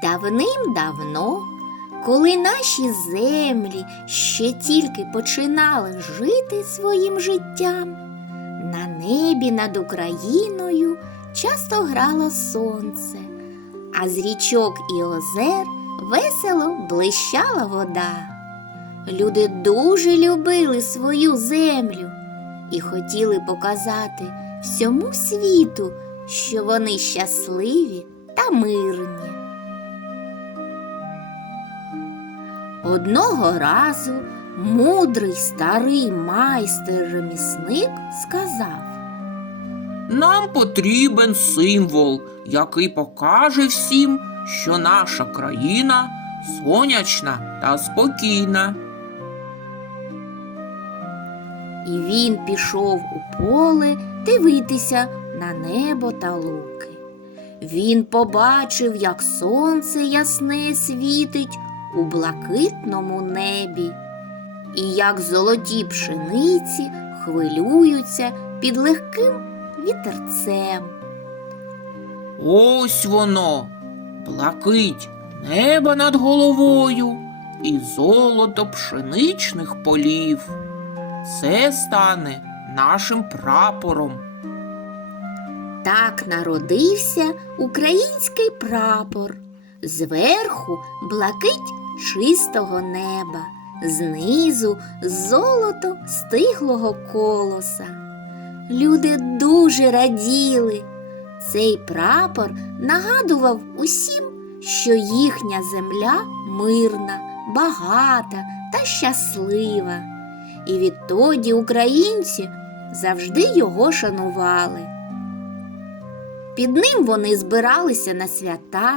Давним-давно, коли наші землі ще тільки починали жити своїм життям, на небі над Україною часто грало сонце, а з річок і озер весело блищала вода. Люди дуже любили свою землю і хотіли показати всьому світу, що вони щасливі та мирні. Одного разу мудрий старий майстер-ремісник сказав. Нам потрібен символ, який покаже всім, що наша країна сонячна та спокійна. І він пішов у поле дивитися на небо та луки. Він побачив, як сонце ясне світить у блакитному небі, і як золоті пшениці хвилюються під легким вітерцем. Ось воно, блакить неба над головою і золото пшеничних полів. Це стане нашим прапором. Так народився український прапор. Зверху блакить чистого неба, знизу золото стиглого колоса. Люди дуже раділи. Цей прапор нагадував усім, що їхня земля мирна, багата та щаслива. І відтоді українці завжди його шанували. Під ним вони збиралися на свята,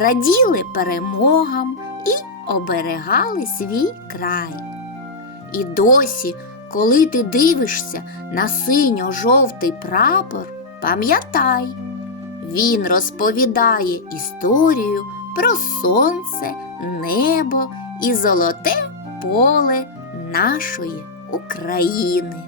раділи перемогам і оберегали свій край. І досі, коли ти дивишся на синьо-жовтий прапор, пам'ятай, він розповідає історію про сонце, небо і золоте поле нашої України.